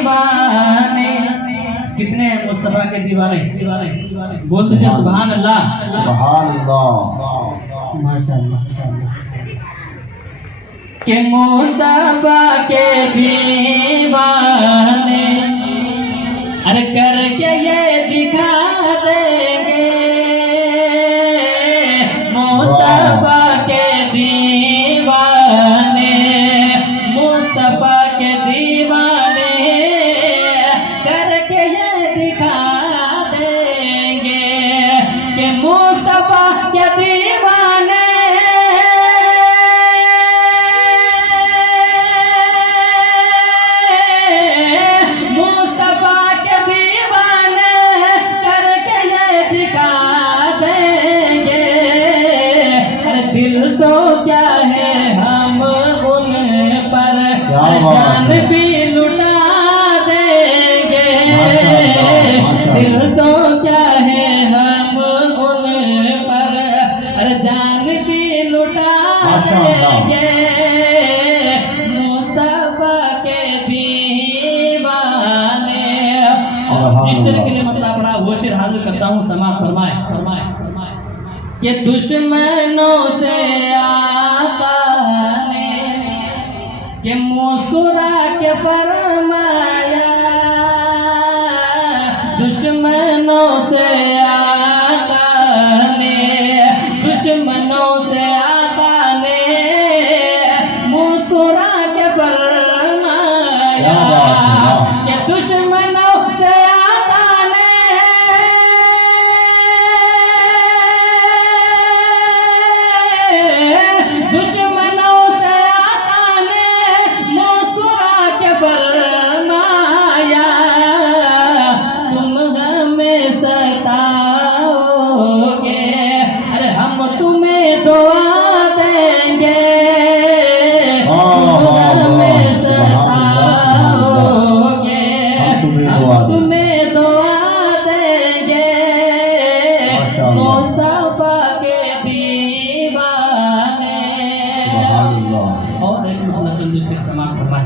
दीवाने। कितने हैं मुस्तफा के दीवाने? बोल दीजिए सुभान अल्लाह, सुभान अल्लाह, माशाअल्लाह। के मुस्तफा के दीवाने अरे करके ये दिखा देंगे, मुस्तफा के दीवाने, मुस्तफा के दीवाने करके ये दिखा देंगे कि मुस्तफा के दीवाने तो क्या है हम उन पर जान भी लुटा देंगे, दिल तो क्या है हम उन पर जान भी लुटा देंगे, मुस्तफा के दीवाने। जिस तरह के लिए मतलब पड़ा वो शेर हाजिर करता हूँ, समाप्त फरमाए। ये दुश्मनों से आका ने ये मुस्कुरा के फरमाया, दुश्मनों से आका ने, दुश्मनों से आका ने मुस्कुरा के फरमाया, ये दुश्मनों से मुस्तफा के दीवाने। और एक मतलब जल्दी से समाप्त फरमाए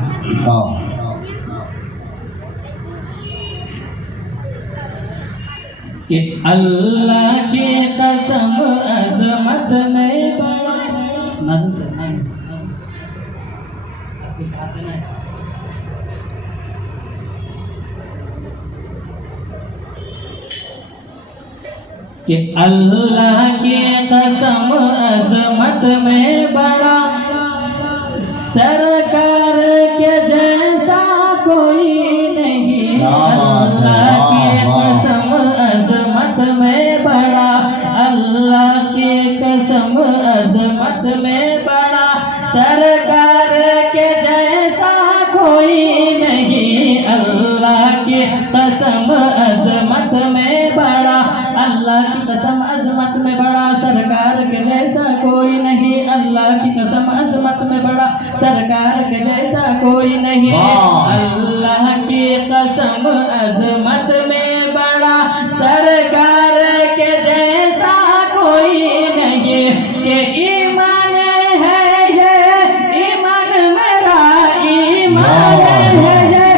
कि अल्लाह की कसम अजमत में बड़ा कि अल्लाह की कसम अजमत में बड़ा सरकार के जैसा कोई नहीं, अल्लाह की कसम अजमत में बड़ा, अल्लाह की कसम अजमत में बड़ा सरकार के जैसा कोई नहीं, अल्लाह की कसम अजमत में बड़ा, अल्लाह की कसम अजमत में बड़ा सरकार के जैसा कोई नहीं, अल्लाह की कसम अजमत में बड़ा सरकार के जैसा कोई नहीं, अल्लाह की कसम अजमत में बड़ा सरकार के जैसा कोई नहीं, ये ईमान है ये ईमान मेरा, ईमान है ये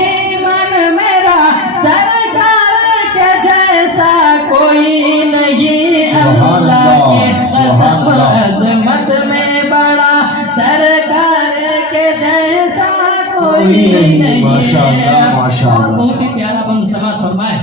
ईमान मेरा सरकार के जैसा कोई नहीं, अल्लाह की कसम अजमत में बड़ा सरकार के जैसा कोई नहीं। माशाअल्लाह, माशाअल्लाह। बहुत ही प्यारा बंद समाज फरमाए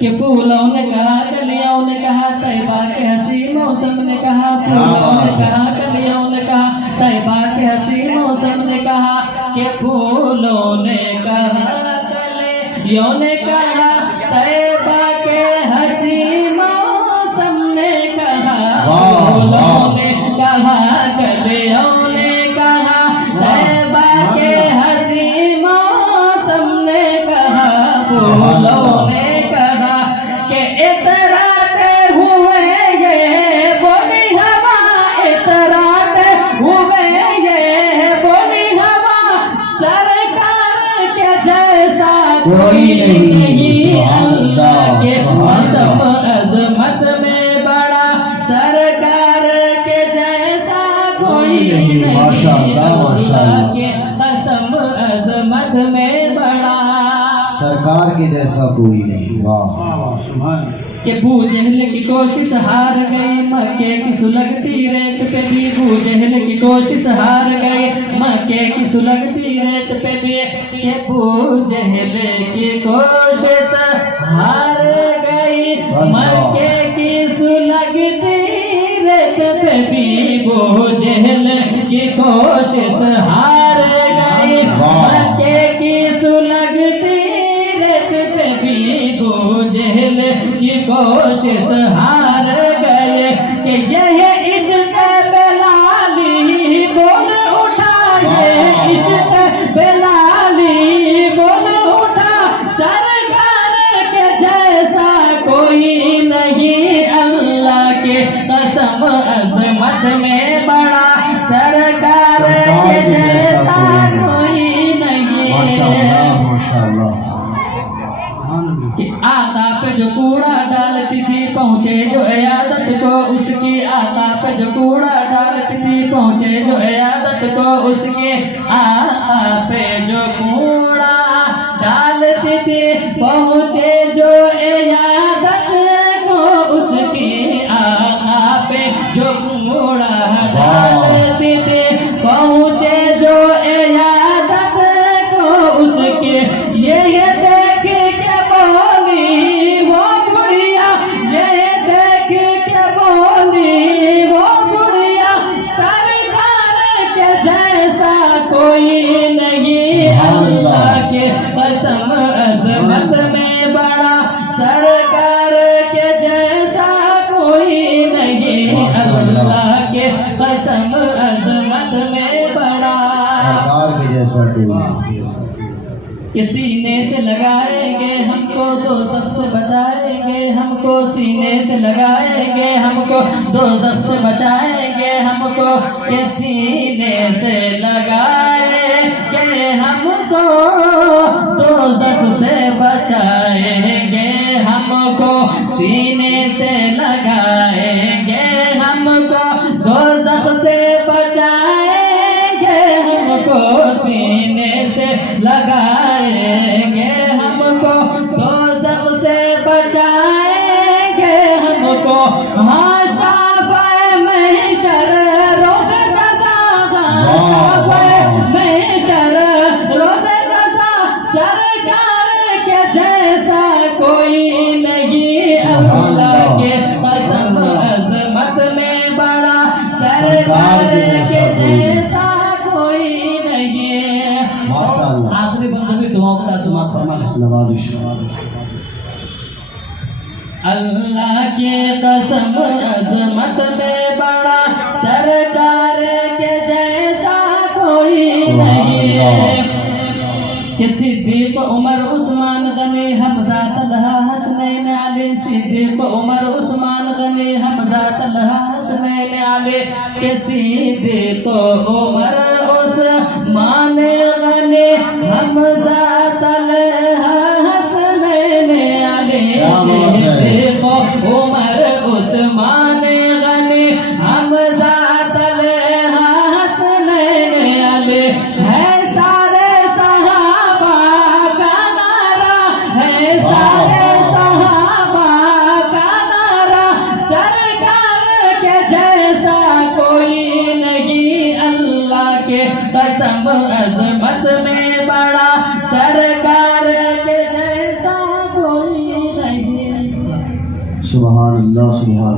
कि फूलों ने कहा, कलियों ने कहा, तैबा के हंसी मौसम ने कहा, फूलों ने कहा, कलियों ने कहा, तैबा के हंसी मौसम ने कहा, कि फूलों ने कहा, कलियों ने कहा, तैबा के हंसी मौसम ने कहा, फूलों ने कहा, कलियों ने कहा, तैबा के हंसी मौसम ने कहा, फूलों ने कहा कि इतराते हुए ये बोली हवा, इतराते हुए ये बोली हवा सरकार के जैसा कोई नहीं, अल्लाह के कसम अजमत में बड़ा सरकार के जैसा कोई नहीं, अल्लाह के कसम अजमत में बड़ा। सरकार के जैसा कोई नहीं। वाह। कि अबू जहल की कोशिश हार गई, मक्के की सुलगती रेत पे भी अबू जहल की कोशिश हार गई, मक्के की सुलगती रेत पे भी। कि अबू जहल की कोशिश हार गई, मक्के की सुलगती रेत पे भी अबू जहल की कोशिश हार गई, मक्के की सुलगती रेत पे भी अबू जहल की कोशिश हार गए। कि यह इश्क बेलाली बोल उठा, ये इश्क बेलाली बोल उठा, सरकार के जैसा कोई नहीं, अल्लाह के कसम अजमत में बड़ा, सरकार के जैसा कोई नहीं। माशाअल्लाह। कि आता पे जो कूड़ा डालती थी पहुँचे जो इयादत को उसकी, आता पे जो कूड़ा डालती थी पहुँचे जो इयादत को उसके, आता पे जो कूड़ा डालती थी पहुँचे जो इयादत को उसकी, आता पे जो कूड़ा डालती थी पहुँचे जो इयादत को उसके। ये देख के बोली वो बुढ़िया, ये देख के बोली वो बुढ़िया, सरकार के जैसा कोई नहीं, अल्लाह के कसम अजमत में बड़ा, सरकार के जैसा कोई नहीं, अल्लाह के कसम अजमत में बड़ा। सरकार के जैसा कोई नहीं। कि सीने से लगाएंगे हमको दोज़ख से बचाएंगे, हमको सीने से लगाएंगे हमको दोज़ख से बचाएंगे, हमको के सीने से लगाएंगे हमको दोज़ख से बचाएंगे, हमको सीने से लगाएंगे हमको दोज़ख से बचाएंगे, हमको सीने से लगाएंगे हमको दोज़ख से बचाएंगे हमको। हाँ शाफ़े महशर रोज़े क़ज़ा, शाफ़े महशर रोज़े क़ज़ा, सरकार के जैसा कोई नहीं, अल्लाह के कसम अज़मत में बड़ा, सरकार के जैसा कोई नहीं। आखिरी बंद भी दुआओं के साथ समाप्त फरमा लें। नवाजिश। अल्लाह के कसम अजमत में बड़ा, सरकार के जैसा कोई नहीं। कि सिद्दीक उमर उस्मान गनी हमज़ा तलहा हसनैन अली, सिद्दीक उमर उस्मान गनी हमज़ा तलहा हसनैन अली। कि सिद्दीक उमर उस्मान गनी हमज़ा तलहा हसनैन अली, सिद्दीक उमर उस्मान गनी हमज़ा तलहा हसनैन अली। है सारे सहाबा का नारा, है सारे सहाबा का नारा, सरकार के जैसा कोई नहीं, अल्लाह के कसम अजमत में बड़ा, सरकार के जैसा कोई नहीं। सुभान अल्लाह। सुभान